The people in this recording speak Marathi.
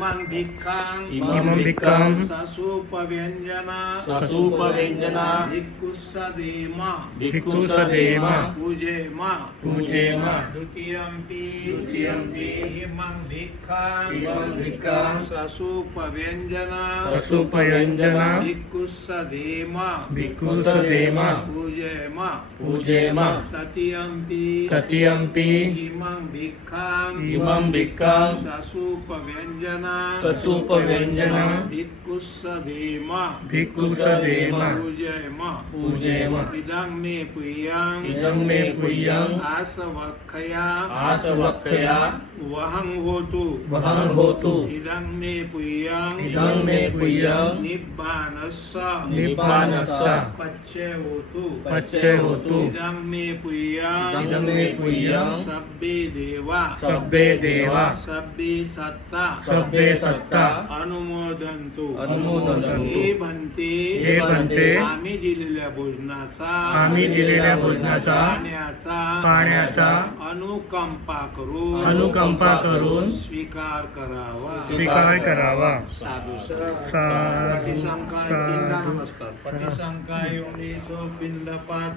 इमं भिक्खं ससूपव्यञ्जना भिक्खुसदेम पूजेम द्वितीयंपि इमं भिक्खं ससूपव्यञ्जना भिक्खुसदेम पूजेम तृतीयंपि इमं भिक्खं ससूपव्यञ्जना भिक्खुसदेम पूजेम इदं मे पुय्यं आसवक्खया वहं होतु इदं मे पुय्यं निब्बानस्स पच्चे होतु इदं मे पुय्यं सब्बे देवा सब्बे सत्ता अनुमोदन्तु हे भंते आम्ही दिलेल्या भोजनाचा पाण्याचा अनुकंपा करून स्वीकार करावा साधु पटिसंकाय नमस्कार पटिसंकाय पिंडपात